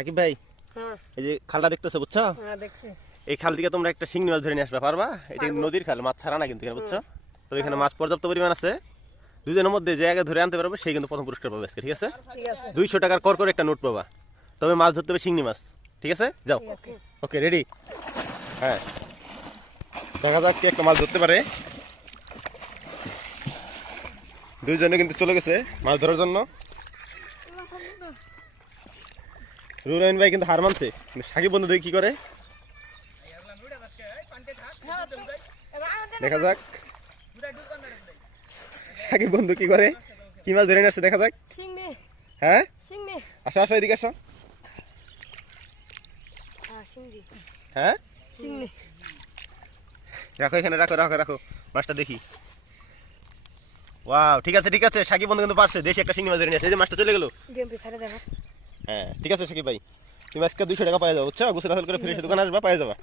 সাকিব ভাই, এই যে খালটা দেখতেছো বুঝছো? এই খাল থেকে তোমরা একটা শিংনি মাছ ধরে নিয়ে আসবে, পারবা? এটা কিন্তু নদীর খাল, মাছ ছাড়া না কিন্তু, বুঝছো? তো এখানে মাছ পর্যাপ্ত পরিমাণ আছে। দুজনের মধ্যে যে আগে ধরে আনতে পারবে সেই কিন্তু প্রথম পুরস্কার পাবে আজকে, ঠিক আছে? 200 টাকার কর করে একটা নোট পাবা। তবে মাছ ধরতে হবে শিংনি মাছ, ঠিক আছে? যাও। ওকে, রেডি? হ্যাঁ, দেখা যাক কি একটা মাছ ধরতে পারে। দুইজনে কিন্তু চলে গেছে মাছ ধরার জন্য। রুরাইন ভাই কিন্তু হার মানছে, সাকিব বন্ধু দেখি কি করে, দেখা যাক সাকিব বন্ধু কি করে, কি মাছ ধরে নিয়ে আসছে দেখা যাক। হ্যাঁ, আসো আসো, এদিকে আসো। হ্যাঁ, রাখো এখানে, রাখো রাখো রাখো মাছটা দেখি। ওয়াও, ঠিক আছে ঠিক আছে, সাকিব বন্ধু কিন্তু পারছে, দেশি একটা শিঙি মাছ ধরে নিয়ে আসছে। এই যে মাছটা চলে গেল। হ্যাঁ ঠিক আছে সাকিব ভাই, তুমি আজকে 200 টাকা পাওয়া যাবে, বুঝছো? গোসল আসল করে ফিরে দোকানে আসবা, পাওয়া যাবা।